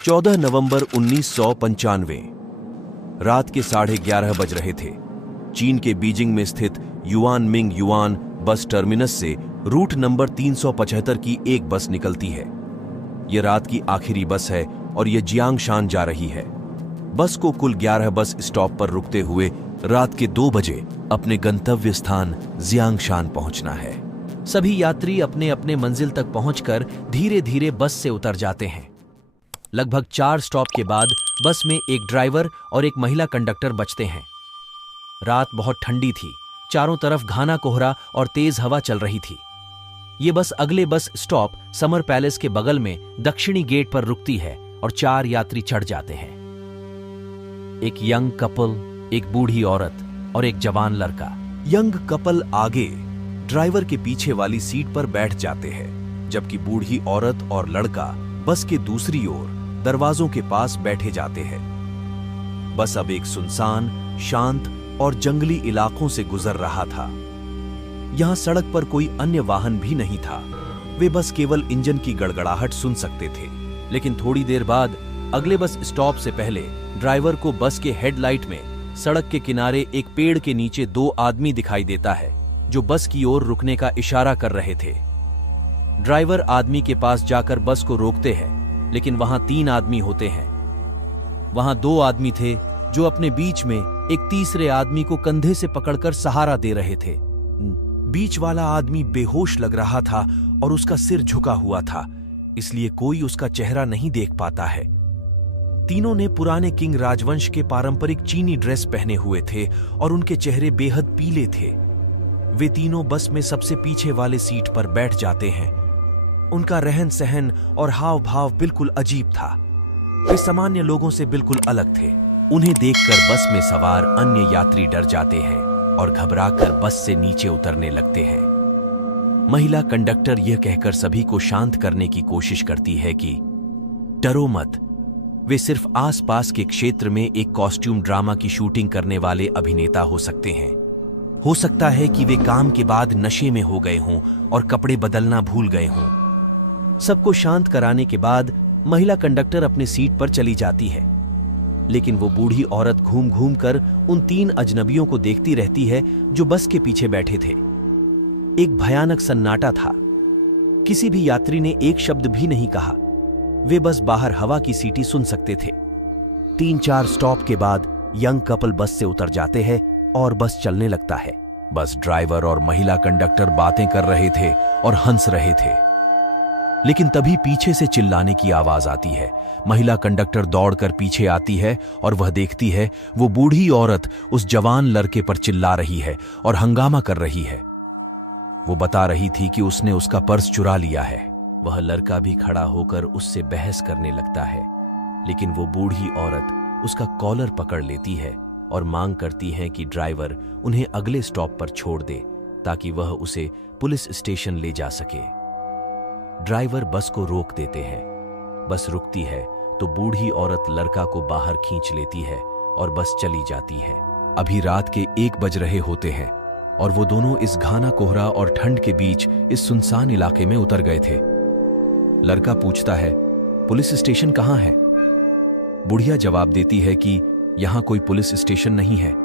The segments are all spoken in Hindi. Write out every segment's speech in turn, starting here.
14 नवंबर 1995 रात के 11:30 बज रहे थे। चीन के बीजिंग में स्थित yuan Ming yuan bus terminus से रूट नंबर 375 की एक बस निकलती है। यह रात की आखिरी बस है और यह जियांगशान जा रही है। बस को कुल 11 बस स्टॉप पर रुकते हुए रात के 2 बजे अपने गंतव्य स्थान जियांगशान पहुंचना है। सभी यात्री अपने अपने मंजिल तक पहुंचकर धीरे धीरे बस से उतर जाते हैं। लगभग 4 स्टॉप के बाद बस में एक ड्राइवर और एक महिला कंडक्टर बचते हैं। रात बहुत ठंडी थी, चारों तरफ घना कोहरा और तेज हवा चल रही थी। ये बस अगले बस स्टॉप समर पैलेस के बगल में दक्षिणी गेट पर रुकती है और 4 यात्री चढ़ जाते हैं। एक यंग कपल, एक बूढ़ी औरत और एक जवान लड़का। यंग कपल आगे ड्राइवर के पीछे वाली सीट पर बैठ जाते हैं, जबकि बूढ़ी औरत और लड़का बस के दूसरी ओर दरवाजों के पास बैठे जाते हैं। बस अब एक सुनसान, शांत और जंगली इलाकों से गुजर रहा था। यहां सड़क पर कोई अन्य वाहन भी नहीं था। वे बस केवल इंजन की गड़गड़ाहट सुन सकते थे। लेकिन थोड़ी देर बाद अगले बस स्टॉप से पहले ड्राइवर को बस के हेडलाइट में सड़क के किनारे एक पेड़ के नीचे 2 आदमी दिखाई देता है, जो बस की ओर रुकने का इशारा कर रहे थे। ड्राइवर आदमी के पास जाकर बस को रोकते हैं, लेकिन वहां 3 आदमी होते हैं। वहां 2 आदमी थे जो अपने बीच में एक तीसरे आदमी को कंधे से पकड़कर सहारा दे रहे थे। बीच वाला आदमी बेहोश लग रहा था और उसका सिर झुका हुआ था, इसलिए कोई उसका चेहरा नहीं देख पाता है। तीनों ने पुराने किंग राजवंश के पारंपरिक चीनी ड्रेस पहने हुए थे और उनके चेहरे बेहद पीले थे। वे तीनों बस में सबसे पीछे वाले सीट पर बैठ जाते हैं। उनका रहन सहन और हाव भाव बिल्कुल अजीब था। वे सामान्य लोगों से बिल्कुल अलग थे। उन्हें देखकर बस में सवार अन्य यात्री डर जाते हैं और घबराकर बस से नीचे उतरने लगते हैं। महिला कंडक्टर यह कहकर सभी को शांत करने की कोशिश करती है कि डरो मत, वे सिर्फ आसपास के क्षेत्र में एक कॉस्ट्यूम ड्रामा की शूटिंग करने वाले अभिनेता हो सकते हैं। हो सकता है कि वे काम के बाद नशे में हो गए हों और कपड़े बदलना भूल गए हों। सबको शांत कराने के बाद महिला कंडक्टर अपनी सीट पर चली जाती है, लेकिन वो बूढ़ी औरत घूम घूम कर उन 3 अजनबियों को देखती रहती है जो बस के पीछे बैठे थे। एक भयानक सन्नाटा था। किसी भी यात्री ने एक शब्द भी नहीं कहा। वे बस बाहर हवा की सीटी सुन सकते थे। 3-4 स्टॉप के बाद यंग कपल बस से उतर जाते हैं और बस चलने लगता है। बस ड्राइवर और महिला कंडक्टर बातें कर रहे थे और हंस रहे थे, लेकिन तभी पीछे से चिल्लाने की आवाज आती है। महिला कंडक्टर दौड़कर पीछे आती है और वह देखती है वो बूढ़ी औरत उस जवान लड़के पर चिल्ला रही है और हंगामा कर रही है। वो बता रही थी कि उसने उसका पर्स चुरा लिया है। वह लड़का भी खड़ा होकर उससे बहस करने लगता है, लेकिन वो बूढ़ी औरत उसका कॉलर पकड़ लेती है और मांग करती है कि ड्राइवर उन्हें अगले स्टॉप पर छोड़ दे ताकि वह उसे पुलिस स्टेशन ले जा सके। ड्राइवर बस को रोक देते हैं। बस रुकती है तो बूढ़ी औरत लड़का को बाहर खींच लेती है और बस चली जाती है। अभी रात के 1 बज रहे होते हैं और वो दोनों इस घना कोहरा और ठंड के बीच इस सुनसान इलाके में उतर गए थे। लड़का पूछता है, पुलिस स्टेशन कहाँ है? बुढ़िया जवाब देती है कि यहां कोई पुलिस स्टेशन नहीं है।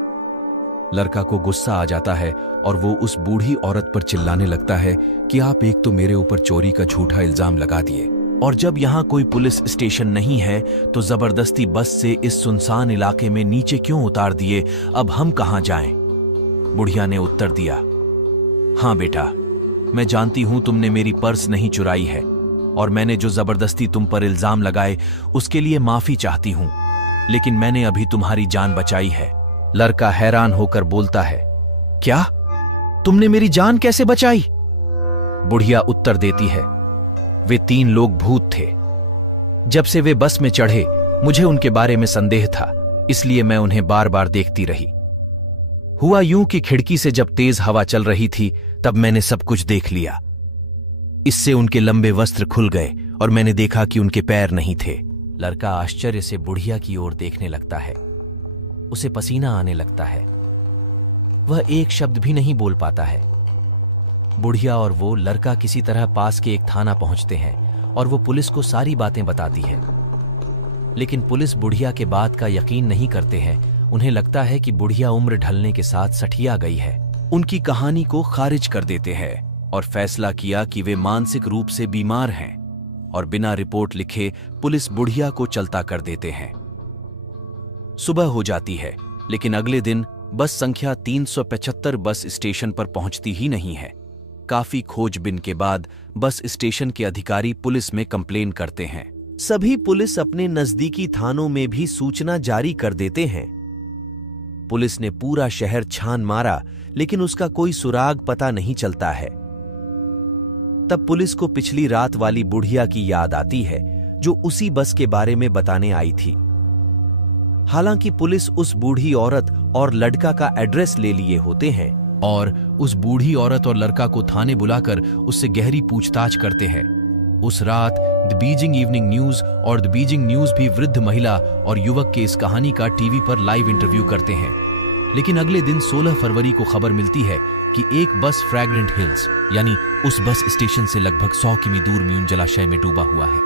लड़का को गुस्सा आ जाता है और वो उस बूढ़ी औरत पर चिल्लाने लगता है कि आप एक तो मेरे ऊपर चोरी का झूठा इल्जाम लगा दिए, और जब यहां कोई पुलिस स्टेशन नहीं है तो जबरदस्ती बस से इस सुनसान इलाके में नीचे क्यों उतार दिए? अब हम कहां जाएं? बुढ़िया ने उत्तर दिया, हां बेटा, मैं जानती हूं तुमने मेरी पर्स नहीं चुराई है और मैंने जो जबरदस्ती तुम पर इल्जाम लगाए उसके लिए माफी चाहती हूं, लेकिन मैंने अभी तुम्हारी जान बचाई है। लड़का हैरान होकर बोलता है, क्या? तुमने मेरी जान कैसे बचाई? बुढ़िया उत्तर देती है, वे 3 लोग भूत थे। जब से वे बस में चढ़े मुझे उनके बारे में संदेह था, इसलिए मैं उन्हें बार बार देखती रही। हुआ यूं कि खिड़की से जब तेज हवा चल रही थी तब मैंने सब कुछ देख लिया। इससे उनके लंबे वस्त्र खुल गए और मैंने देखा कि उनके पैर नहीं थे। लड़का आश्चर्य से बुढ़िया की ओर देखने लगता है। उसे पसीना आने लगता है। वह एक शब्द भी नहीं बोल पाता है। बुढ़िया और वो लड़का किसी तरह पास के एक थाना पहुंचते हैं और वो पुलिस को सारी बातें बताती है। लेकिन पुलिस बुढ़िया के बात का यकीन नहीं करते हैं। उन्हें लगता है कि बुढ़िया उम्र ढलने के साथ सठिया गई है। उनकी कहानी को खारिज कर देते हैं और फैसला किया कि वे मानसिक रूप से बीमार हैं और बिना रिपोर्ट लिखे पुलिस बुढ़िया को चलता कर देते हैं। सुबह हो जाती है, लेकिन अगले दिन बस संख्या 375 बस स्टेशन पर पहुंचती ही नहीं है। काफी खोजबीन के बाद बस स्टेशन के अधिकारी पुलिस में कंप्लेन करते हैं। सभी पुलिस अपने नजदीकी थानों में भी सूचना जारी कर देते हैं। पुलिस ने पूरा शहर छान मारा, लेकिन उसका कोई सुराग पता नहीं चलता है। तब पुलिस को पिछली रात वाली बुढ़िया की याद आती है, जो उसी बस के बारे में बताने आई थी। हालांकि पुलिस उस बूढ़ी औरत और लड़का का एड्रेस ले लिए होते हैं और उस बूढ़ी औरत और लड़का को थाने बुलाकर उससे गहरी पूछताछ करते हैं। उस रात द बीजिंग इवनिंग न्यूज और द बीजिंग न्यूज भी वृद्ध महिला और युवक के इस कहानी का टीवी पर लाइव इंटरव्यू करते हैं। लेकिन अगले दिन 16 फरवरी को खबर मिलती है कि एक बस फ्रैग्रेंट हिल्स यानी उस बस स्टेशन से लगभग 100 किमी दूर म्यून जलाशय में डूबा हुआ है।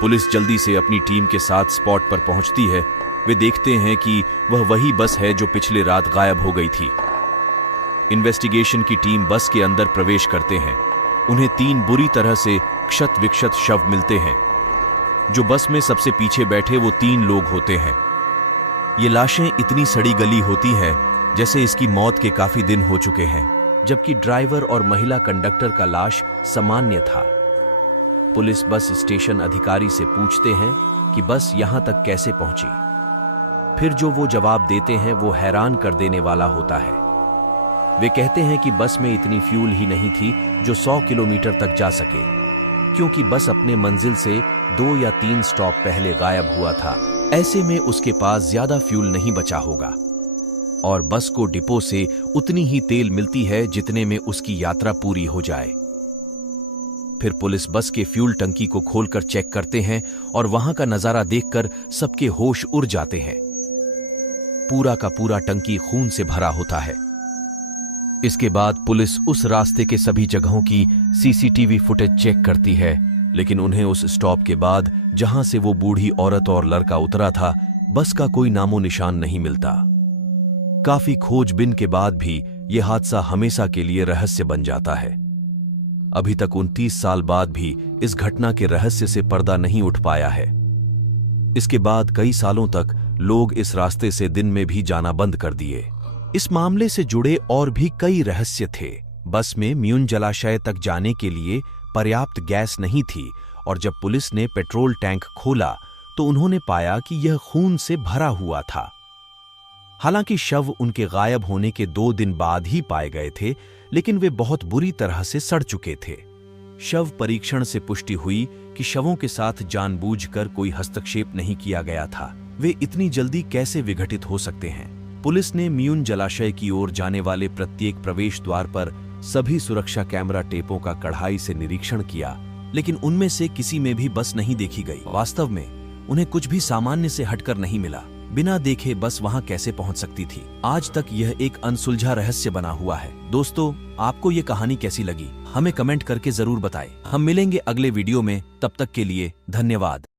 पुलिस जल्दी से अपनी टीम के साथ स्पॉट पर पहुंचती है। वे देखते हैं कि वह वही बस है जो पिछले रात गायब हो गई थी। इन्वेस्टिगेशन की टीम बस के अंदर प्रवेश करते हैं। उन्हें 3 बुरी तरह से क्षत विक्षत शव मिलते हैं। जो बस में सबसे पीछे बैठे वो 3 लोग होते हैं। ये लाशें इतनी सड़ी गली होती हैं जैसे इसकी मौत के काफी दिन हो चुके हैं, जबकि ड्राइवर और महिला कंडक्टर का लाश सामान्य था। पुलिस बस स्टेशन अधिकारी से पूछते हैं कि बस यहां तक कैसे पहुंची। फिर जो वो जवाब देते हैं वो हैरान कर देने वाला होता है। वे कहते हैं कि बस में इतनी फ्यूल ही नहीं थी जो 100 किलोमीटर तक जा सके, क्योंकि बस अपने मंजिल से 2 या 3 स्टॉप पहले गायब हुआ था। ऐसे में उसके पास ज्यादा फ्यूल नहीं बचा होगा और बस को डिपो से उतनी ही तेल मिलती है जितने में उसकी यात्रा पूरी हो जाए। फिर पुलिस बस के फ्यूल टंकी को खोलकर चेक करते हैं और वहां का नजारा देखकर सबके होश उड़ जाते हैं। पूरा का पूरा टंकी खून से भरा होता है। इसके बाद पुलिस उस रास्ते के सभी जगहों की सीसीटीवी फुटेज चेक करती है, लेकिन उन्हें उस स्टॉप के बाद जहां से वो बूढ़ी औरत और लड़का उतरा था, बस का कोई नामो निशान नहीं मिलता। काफी खोजबीन के बाद भी यह हादसा हमेशा के लिए रहस्य बन जाता है। अभी तक 29 साल बाद भी इस घटना के रहस्य से पर्दा नहीं उठ पाया है। इसके बाद कई सालों तक लोग इस रास्ते से दिन में भी जाना बंद कर दिए। इस मामले से जुड़े और भी कई रहस्य थे। बस में म्यून जलाशय तक जाने के लिए पर्याप्त गैस नहीं थी और जब पुलिस ने पेट्रोल टैंक खोला तो उन्होंने पाया कि यह खून से भरा हुआ था। हालांकि शव उनके गायब होने के 2 दिन बाद ही पाए गए थे, लेकिन वे बहुत बुरी तरह से सड़ चुके थे। शव परीक्षण से पुष्टि हुई कि शवों के साथ जानबूझकर कोई हस्तक्षेप नहीं किया गया था। वे इतनी जल्दी कैसे विघटित हो सकते हैं? पुलिस ने म्यून जलाशय की ओर जाने वाले प्रत्येक प्रवेश द्वार पर सभी सुरक्षा कैमरा टेपों का कड़ाई से निरीक्षण किया, लेकिन उनमें से किसी में भी बस नहीं देखी गई। वास्तव में उन्हें कुछ भी सामान्य से हटकर नहीं मिला। बिना देखे बस वहां कैसे पहुंच सकती थी? आज तक यह एक अनसुलझा रहस्य बना हुआ है। दोस्तों, आपको ये कहानी कैसी लगी? हमें कमेंट करके जरूर बताएं। हम मिलेंगे अगले वीडियो में, तब तक के लिए धन्यवाद।